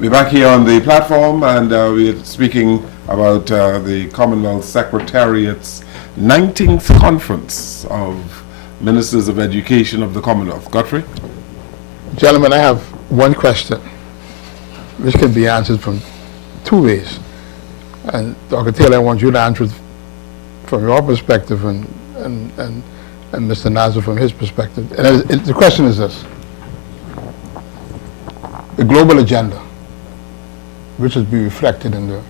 We're back here on the platform, and we're speaking about the Commonwealth Secretariat's 19th Conference of Ministers of Education of the Commonwealth. Godfrey? Gentlemen, I have one question, which can be answered from two ways. And Dr. Taylor, I want you to answer it from your perspective and Mr. Nazar from his perspective. And the question is this. The global agenda, which will be reflected in the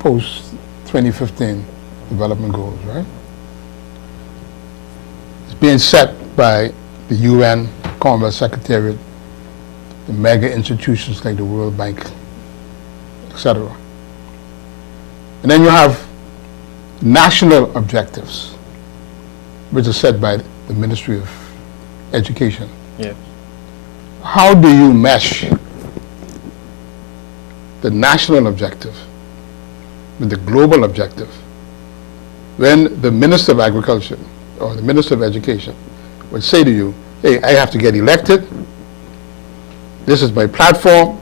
post-2015 development goals, right? It's being set by the UN, Commonwealth Secretariat, the mega institutions like the World Bank, etc. And then you have national objectives, which are set by the Ministry of Education. Yeah. How do you mesh the national objective with the global objective when the Minister of Agriculture or the Minister of Education would say to you, hey, I have to get elected, this is my platform,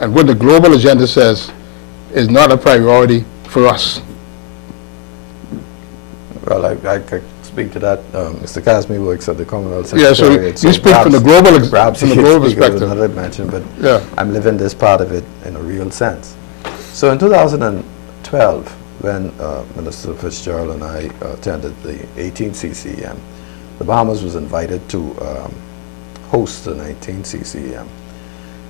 and what the global agenda says is not a priority for us? Well, I could speak to that. Mr. Casmi works at the Commonwealth Yeah, so Secretariat. you speak from the global perspective. perspective. Another mention, but Yeah. I'm living this part of it in a real sense. So in 2012, when Minister Fitzgerald and I attended the 18th CCEM, the Bahamas was invited to host the 19th CCEM.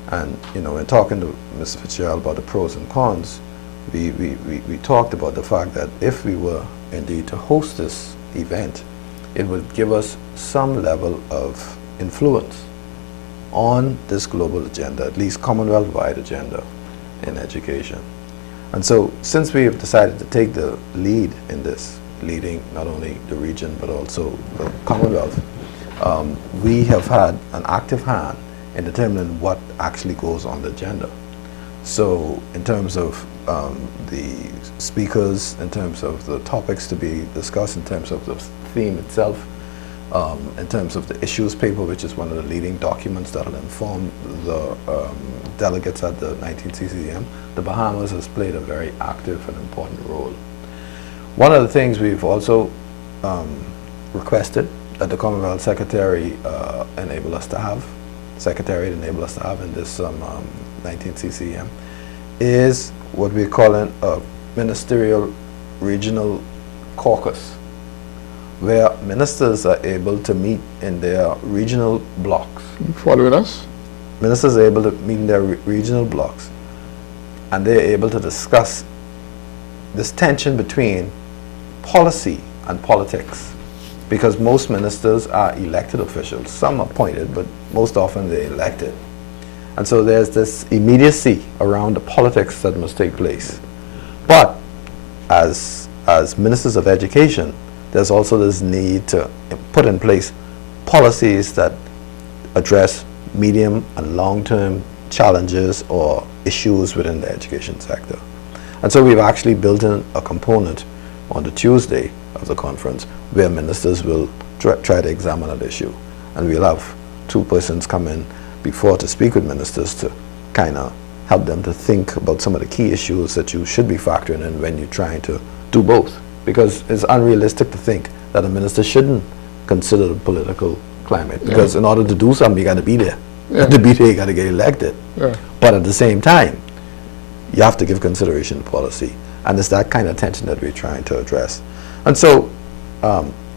And, you know, in talking to Mr. Fitzgerald about the pros and cons, we talked about the fact that if we were indeed to host this event, it would give us some level of influence on this global agenda, at least Commonwealth-wide agenda in education. And so since we have decided to take the lead in this, leading not only the region but also the Commonwealth, we have had an active hand in determining what actually goes on the agenda. So in terms of the speakers, in terms of the topics to be discussed, in terms of the theme itself, in terms of the issues paper, which is one of the leading documents that will inform the delegates at the 19th CCEM, the Bahamas has played a very active and important role. One of the things we've also requested that the Commonwealth Secretariat enable us to have in this 19th CCEM is what we're calling a ministerial regional caucus, where ministers are able to meet in their regional blocks. You following us? Ministers are able to meet in their regional blocks, and they're able to discuss this tension between policy and politics, because most ministers are elected officials. Some appointed, but most often they're elected. And so there's this immediacy around the politics that must take place. But as ministers of education, there's also this need to put in place policies that address medium and long-term challenges or issues within the education sector. And so we've actually built in a component on the Tuesday of the conference where ministers will try to examine that issue. And we'll have two persons come in before to speak with ministers to kind of help them to think about some of the key issues that you should be factoring in when you're trying to do both. Because it's unrealistic to think that a minister shouldn't consider the political climate. Because in order to do something, you got to be there. To be there, you got to get elected. But at the same time, you have to give consideration to policy. And it's that kind of tension that we're trying to address. And so,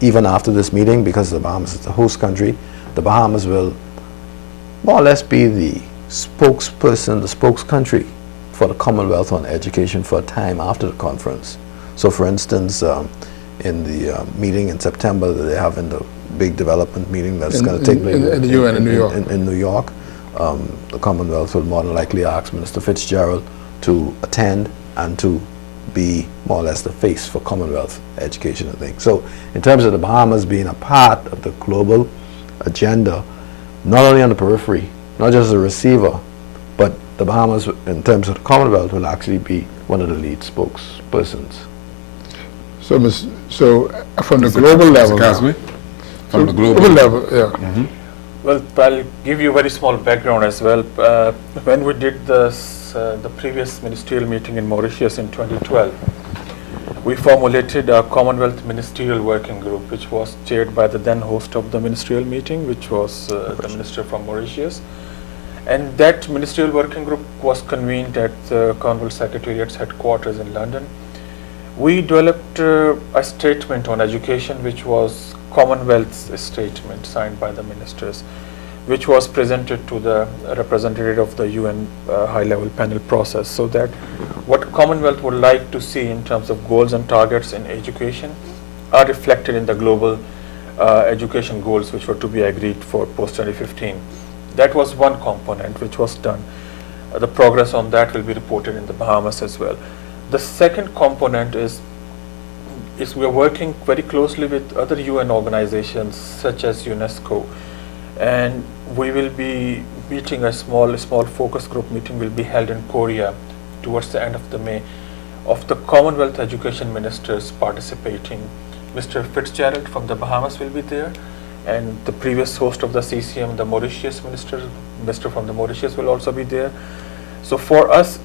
even after this meeting, because the Bahamas is the host country, the Bahamas will more or less be the spokesperson, the spokes country for the Commonwealth on education for a time after the conference. So for instance, in the meeting in September that they have in the big development meeting that's going to take place in the UN in New York. In New York, the Commonwealth will more than likely ask Minister Fitzgerald to attend and to be more or less the face for Commonwealth education, I think. So in terms of the Bahamas being a part of the global agenda, not only on the periphery, not just as a receiver, but the Bahamas, in terms of the Commonwealth, will actually be one of the lead spokespersons. So, from the global level, Casmi, from the global level, yeah. Well, I'll give you a very small background as well. When we did the previous ministerial meeting in Mauritius in 2012, we formulated a Commonwealth Ministerial Working Group, which was chaired by the then host of the ministerial meeting, which was the minister from Mauritius. And that ministerial working group was convened at the Commonwealth Secretariat's headquarters in London. We developed a statement on education, which was Commonwealth's statement signed by the ministers, which was presented to the representative of the UN high-level panel process, so that what Commonwealth would like to see in terms of goals and targets in education are reflected in the global education goals, which were to be agreed for post-2015. That was one component which was done. The progress on that will be reported in the Bahamas as well. The second component is we are working very closely with other UN organizations such as UNESCO, and we will be meeting a small focus group meeting will be held in Korea towards the end of the May, of the Commonwealth education ministers participating. Mr. Fitzgerald from the Bahamas will be there, and the previous host of the CCM, the Mauritius minister from the Mauritius will also be there. So for us,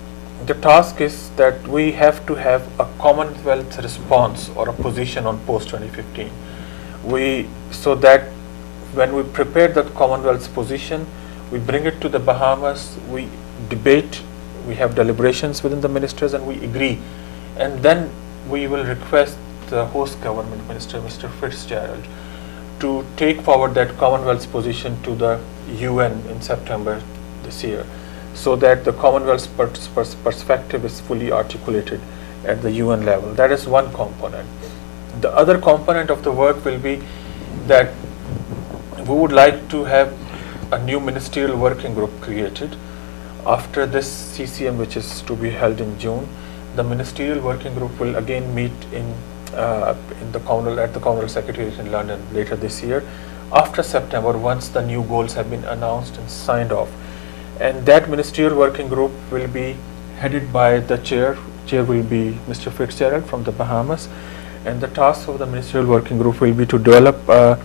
the task is that we have to have a Commonwealth response or a position on post-2015. So that when we prepare that Commonwealth's position, we bring it to the Bahamas, we debate, we have deliberations within the ministers, and we agree. And then we will request the host government minister, Mr. Fitzgerald, to take forward that Commonwealth's position to the UN in September this year, so that the Commonwealth's perspective is fully articulated at the UN level. That is one component. The other component of the work will be that we would like to have a new ministerial working group created. After this CCM, which is to be held in June, the ministerial working group will again meet at the Commonwealth Secretariat in London later this year, after September, once the new goals have been announced and signed off. And that ministerial working group will be headed by the chair. Chair will be Mr. Fitzgerald from the Bahamas, and the task of the ministerial working group will be to develop a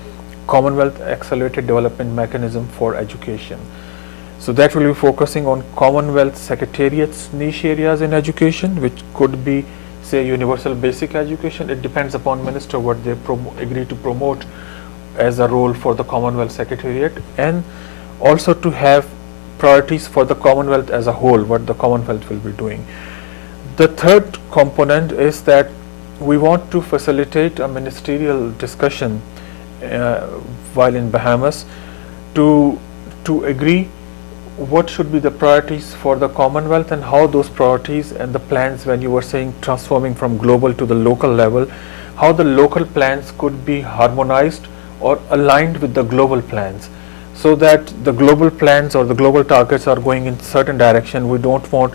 Commonwealth Accelerated Development Mechanism for Education. So that will be focusing on Commonwealth Secretariat's niche areas in education, which could be, say, universal basic education. It depends upon minister what they agree to promote as a role for the Commonwealth Secretariat, and also to have priorities for the Commonwealth as a whole, what the Commonwealth will be doing. The third component is that we want to facilitate a ministerial discussion while in Bahamas to agree what should be the priorities for the Commonwealth, and how those priorities and the plans, when you were saying transforming from global to the local level, how the local plans could be harmonized or aligned with the global plans, so that the global plans or the global targets are going in certain direction. We don't want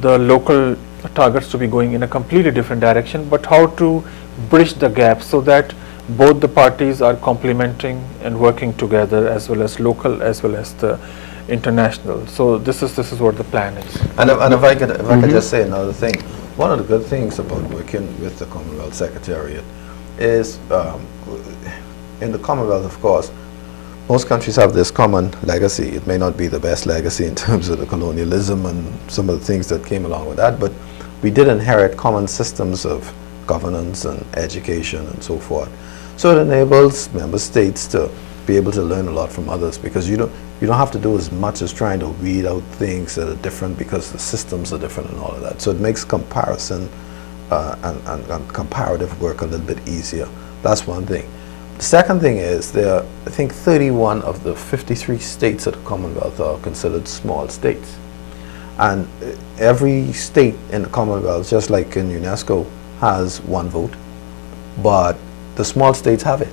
the local targets to be going in a completely different direction, but how to bridge the gap so that both the parties are complementing and working together, as well as local as well as the international. So this is what the plan is. And if I could just say another thing, one of the good things about working with the Commonwealth Secretariat is in the Commonwealth, of course, most countries have this common legacy. It may not be the best legacy in terms of the colonialism and some of the things that came along with that, but we did inherit common systems of governance and education and so forth. So it enables member states to be able to learn a lot from others, because you don't have to do as much as trying to weed out things that are different, because the systems are different and all of that. So it makes comparison and comparative work a little bit easier. That's one thing. The second thing is there are, I think, 31 of the 53 states of the Commonwealth are considered small states. And every state in the Commonwealth, just like in UNESCO, has one vote, but the small states have it.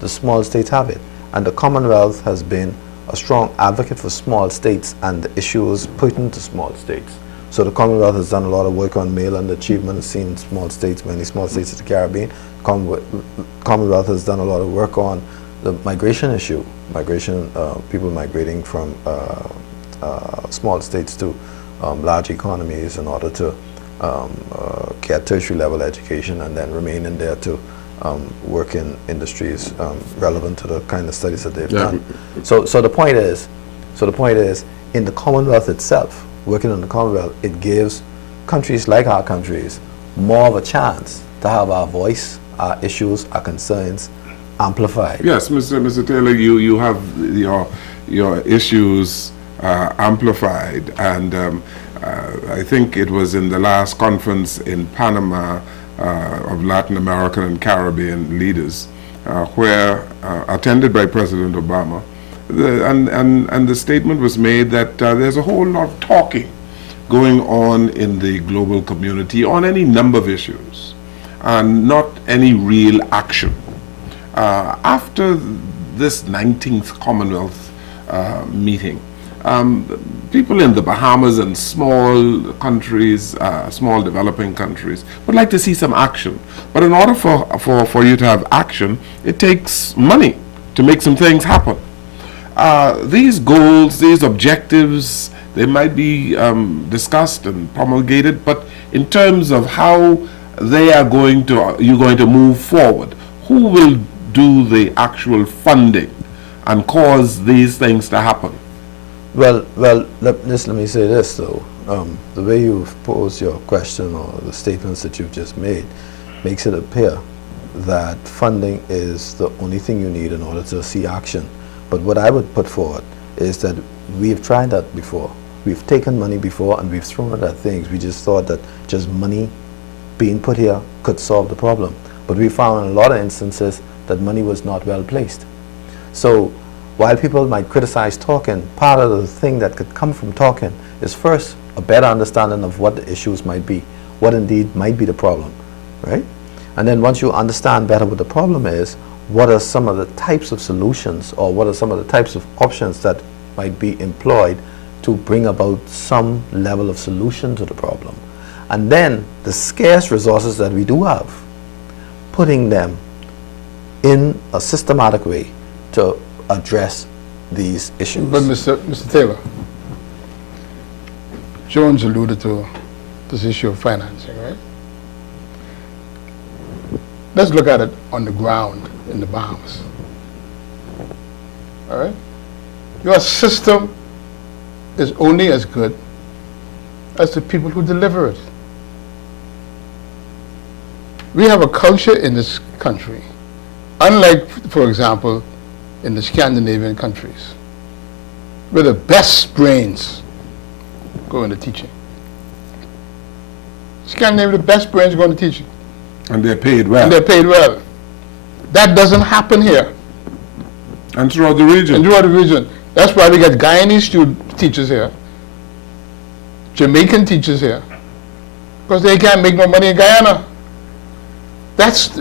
The small states have it. And the Commonwealth has been a strong advocate for small states and the issues pertinent to small states. So the Commonwealth has done a lot of work on mainland achievement, has seen small states, many small states of the Caribbean. Commonwealth has done a lot of work on the migration issue, people migrating from small states to large economies in order to get tertiary level education and then remain in there to work in industries relevant to the kind of studies that they've Yeah. done. So the point is, in the Commonwealth itself, working in the Commonwealth, it gives countries like our countries more of a chance to have our voice, our issues, our concerns amplified. Yes, Mr. Taylor, you have your issues amplified, and I think it was in the last conference in Panama of Latin American and Caribbean leaders, where attended by President Obama, and the statement was made that there's a whole lot of talking going on in the global community on any number of issues, and not any real action. After this 19th Commonwealth meeting, people in the Bahamas and small countries, small developing countries, would like to see some action. But in order for you to have action, it takes money to make some things happen. These goals, these objectives, they might be discussed and promulgated, but in terms of how you're going to move forward, who will do the actual funding and cause these things to happen? Well, let me say this though. The way you've posed your question or the statements that you've just made makes it appear that funding is the only thing you need in order to see action. But what I would put forward is that we've tried that before. We've taken money before and we've thrown it at things. We just thought that just money being put here could solve the problem. But we found in a lot of instances that money was not well placed. So while people might criticize talking, part of the thing that could come from talking is first a better understanding of what the issues might be, what indeed might be the problem, right? And then once you understand better what the problem is, what are some of the types of solutions or what are some of the types of options that might be employed to bring about some level of solution to the problem. And then the scarce resources that we do have, putting them in a systematic way to address these issues. But Mr. Taylor, Jones alluded to this issue of financing, right? Let's look at it on the ground in the Bahamas. All right? Your system is only as good as the people who deliver it. We have a culture in this country, unlike, for example, in the Scandinavian countries, where the best brains go into teaching. Scandinavia, the best brains go into teaching. And they're paid well. And they're paid well. That doesn't happen here. And throughout the region. And throughout the region. That's why we got Guyanese teachers here, Jamaican teachers here, because they can't make no money in Guyana. That's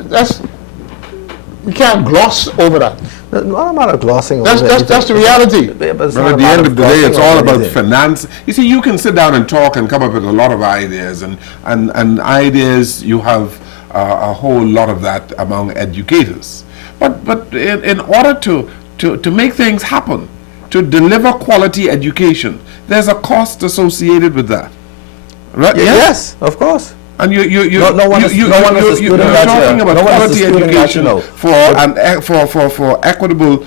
we can't gloss over that. Not a matter of glossing over That's the reality. But But at the end of the day, it's all about finance. You see, you can sit down and talk and come up with a lot of ideas, and ideas, you have a whole lot of that among educators. But in order to make things happen, to deliver quality education, there's a cost associated with that. Right? Yes, of course. And you're No one is disputing talking about no one is quality disputing that, education you know. for equitable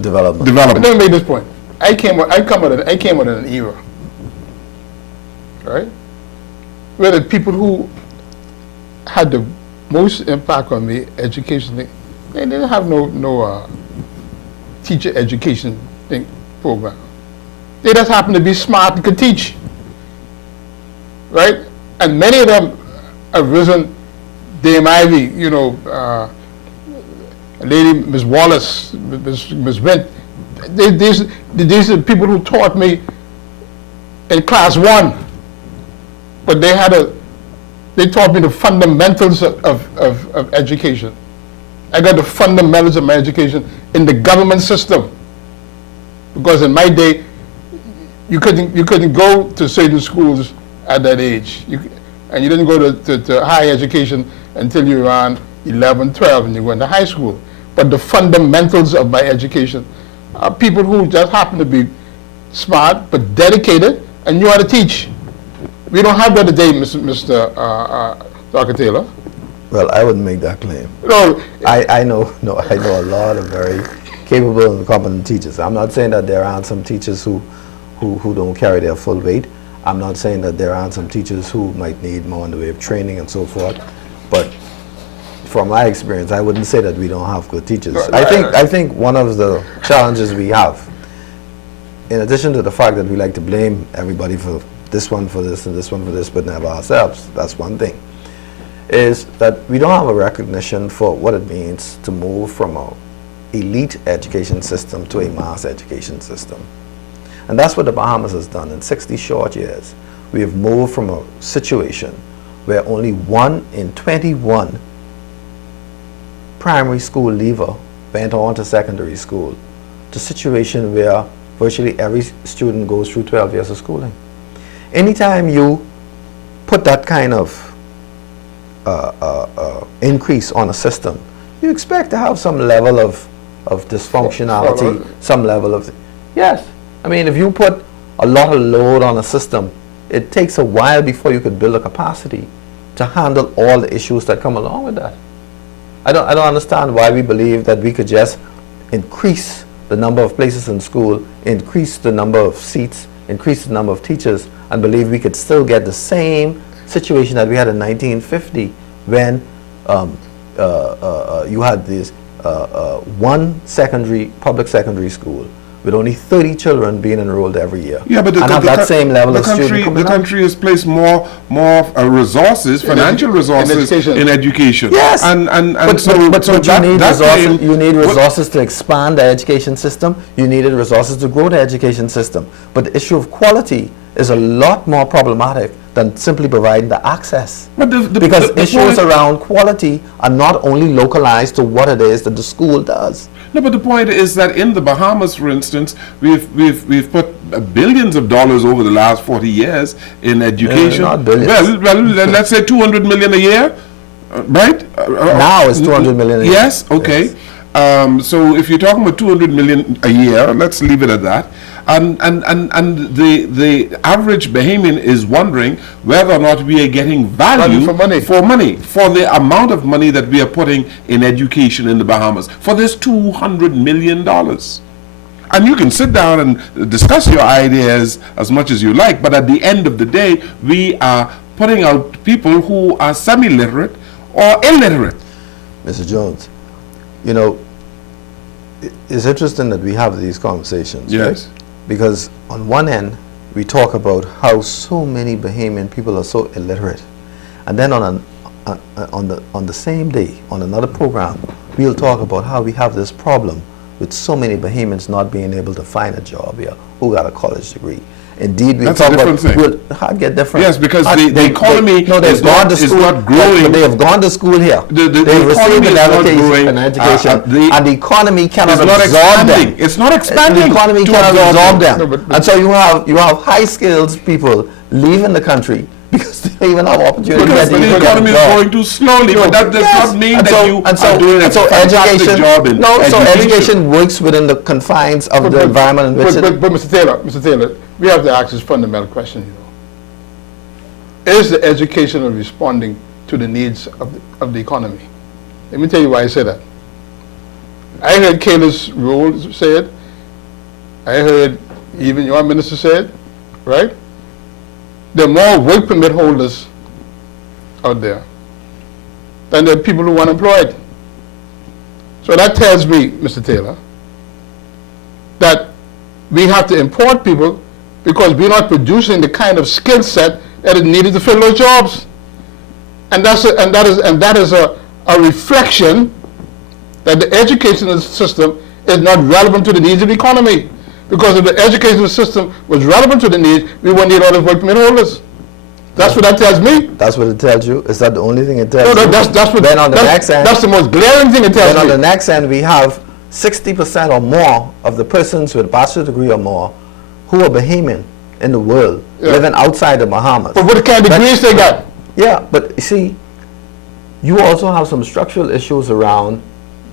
Development. But let me make this point. I came out in an era, right, where the people who had the most impact on me educationally, they didn't have no teacher education program. They just happened to be smart and could teach, right? And many of them have risen. Dame Ivy, you know, Lady Miss Wallace, Miss Went. These are people who taught me in class 1, but they taught me the fundamentals of education. I got the fundamentals of my education in the government system, because in my day, you couldn't go to certain schools at that age, and you didn't go to higher education until you were around 11, 12, and you went to high school. But the fundamentals of my education are people who just happen to be smart but dedicated and knew how to teach. We don't have that today, Mr. Dr. Taylor. Well, I wouldn't make that claim. No, I know a lot of very capable and competent teachers. I'm not saying that there aren't some teachers who don't carry their full weight. I'm not saying that there aren't some teachers who might need more in the way of training and so forth. But from my experience, I wouldn't say that we don't have good teachers. I think one of the challenges we have, in addition to the fact that we like to blame everybody for this one for this and this one for this, but never ourselves, that's one thing, is that we don't have a recognition for what it means to move from an elite education system to a mass education system. And that's what the Bahamas has done. In 60 short years, we have moved from a situation where only 1 in 21 primary school leaver went on to secondary school, to a situation where virtually every student goes through 12 years of schooling. Anytime you put that kind of increase on a system, you expect to have some level of dysfunctionality, some level of... Yes. I mean, if you put a lot of load on a system, it takes a while before you could build a capacity to handle all the issues that come along with that. I don't understand why we believe that we could just increase the number of places in school, increase the number of seats, increase the number of teachers, and believe we could still get the same situation that we had in 1950 when you had this one public secondary school with only 30 children being enrolled every year. Yeah, but same level of student coming the country has placed more resources, financial resources in education. Yes, but you need resources to expand the education system. You needed resources to grow the education system. But the issue of quality is a lot more problematic than simply providing the access. But because issues around quality are not only localized to what it is that the school does. No, but the point is that in the Bahamas, for instance, we've put billions of dollars over the last 40 years in education. Not billions. Well, let's say 200 million a year, right? Now it's 200 million a year. Yes, okay. Yes. So if you're talking about 200 million a year, let's leave it at that. And the average Bahamian is wondering whether or not we are getting value for the amount of money that we are putting in education in the Bahamas for this $200 million. And you can sit down and discuss your ideas as much as you like, but at the end of the day, we are putting out people who are semi-literate or illiterate. Mr. Jones, you know, it's interesting that we have these conversations. Yes. Right? Because on one end, we talk about how so many Bahamian people are so illiterate. And then on the same day, on another program, we'll talk about how we have this problem with so many Bahamians not being able to find a job here who got a college degree. Indeed, we'll talk about... How get different? Yes, because the economy is not growing. But they have gone to school here. They've received an education, and the economy cannot absorb them. It's not expanding. The economy cannot absorb them. And so you have high skilled people leaving the country because they don't even have opportunity. Because the economy is growing too slowly, but that does not mean that you are doing a fantastic job in education. So education works within the confines of the environment in which But Mr. Taylor, we have to ask this fundamental question, you know. Is the education responding to the needs of the economy? Let me tell you why I say that. I heard Kayla's rule say it. I heard even your minister say it, right? There are more work permit holders out there than there are people who are unemployed. So that tells me, Mr. Taylor, that we have to import people because we're not producing the kind of skill set that is needed to fill those jobs. And that is a reflection that the educational system is not relevant to the needs of the economy. Because if the educational system was relevant to the needs, we wouldn't need all those work permit holders. That's what that tells me. That's what it tells you? Is that the only thing it tells you? No, that's what. Then on the next end, that's the most glaring thing it tells me. Then on the next end, we have 60% or more of the persons with a bachelor's degree or more who are Bahamian in the world, living outside the Bahamas. But what kind of degrees they got? Yeah, but you see, you also have some structural issues around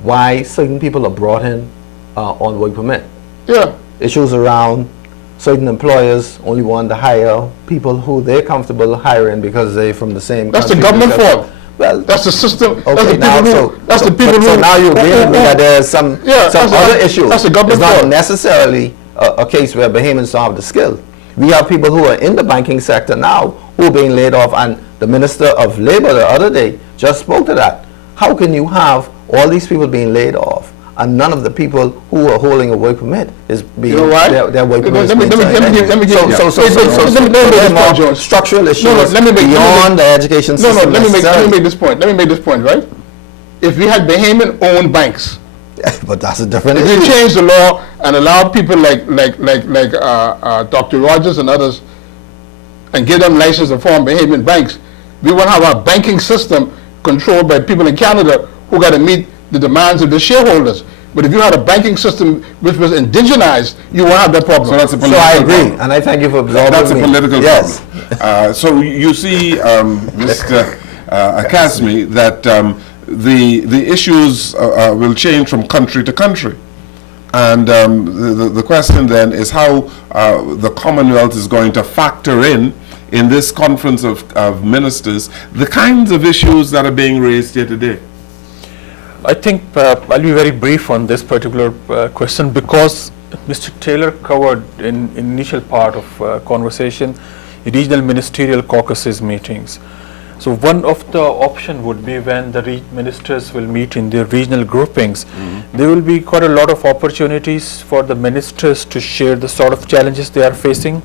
why certain people are brought in on work permit. Yeah. Issues around certain employers only want to hire people who they're comfortable hiring because they're from the same country. That's the government fault. Well, That's the system. That's okay, the now, people who. That's the people so who. now you agree with me that there are some that's other the- issues. that's the government It's not fault. necessarily a case where Bahamians don't have the skill. We have people who are in the banking sector now who are being laid off, and the Minister of Labour the other day just spoke to that. How can you have all these people being laid off and none of the people who are holding a work permit is being, You know why? their work permit is Let me being signed? let me give you. So Let me make this point, George. structural issues let me make- beyond the education No, system let me necessarily. make this point. Let me make this point, right? If we had Bahamian-owned banks, But that's a different if we issue. changed the law and allowed people like Dr. Rogers and others, and give them license to form Bahamian banks, we won't have our banking system controlled by people in Canada who got to meet the demands of the shareholders. But if you had a banking system which was indigenized, you won't have that problem. So that's a So political I agree, problem. and I thank you for absorbing That's a me. political Yes. problem. So you see, Mr. Akasmi, that the issues will change from country to country. And the question then is how the Commonwealth is going to factor in this conference of ministers, the kinds of issues that are being raised here today. I think I'll be very brief on this particular question because Mr. Taylor covered in initial part of conversation regional ministerial caucuses meetings. So one of the option would be when the ministers will meet in their regional groupings, there will be quite a lot of opportunities for the ministers to share the sort of challenges they are facing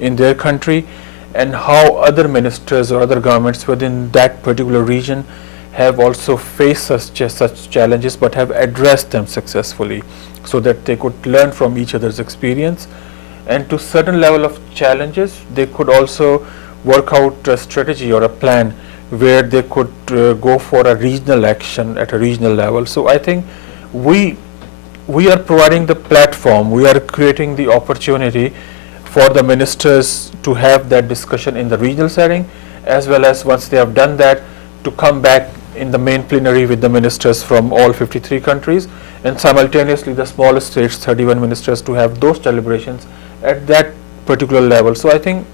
in their country and how other ministers or other governments within that particular region have also faced such challenges but have addressed them successfully, so that they could learn from each other's experience, and to certain level of challenges they could also work out a strategy or a plan where they could go for a regional action at a regional level. So I think we are providing the platform, we are creating the opportunity for the ministers to have that discussion in the regional setting, as well as once they have done that, to come back in the main plenary with the ministers from all 53 countries, and simultaneously the smaller states, 31 ministers, to have those deliberations at that particular level. So I think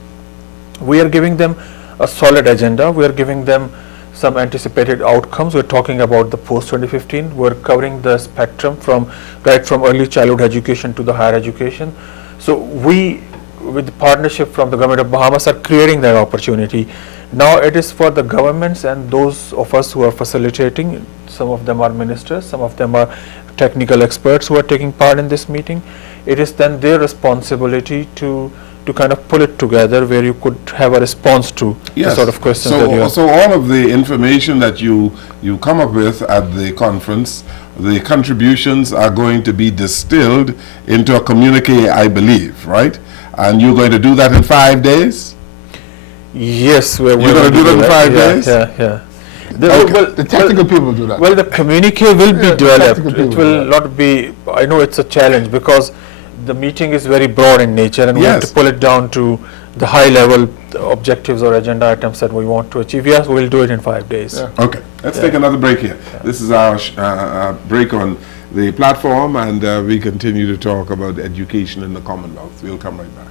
we are giving them a solid agenda, we are giving them some anticipated outcomes. We're talking about the post 2015, we're covering the spectrum from right from early childhood education to the higher education. So we, with the partnership from the government of Bahamas, are creating that opportunity. Now it is for the governments and those of us who are facilitating, some of them are ministers, some of them are technical experts who are taking part in this meeting. It is then their responsibility to kind of pull it together where you could have a response to the sort of questions that you have. So all of the information that you come up with at the conference, the contributions are going to be distilled into a communique, I believe, right? And you're going to do that in 5 days? Yes, we're You're going to do that in 5 days? Yeah. The technical people do that. Well, the communique will be the developed. technical It people will do not be, I know it's a challenge because the meeting is very broad in nature and we have to Yes. pull it down to the high level objectives or agenda items that we want to achieve. Yes, we'll do it in 5 days. Yeah. Okay, let's take another break here. This is our break on the platform, and we continue to talk about education in the Commonwealth. We'll come right back.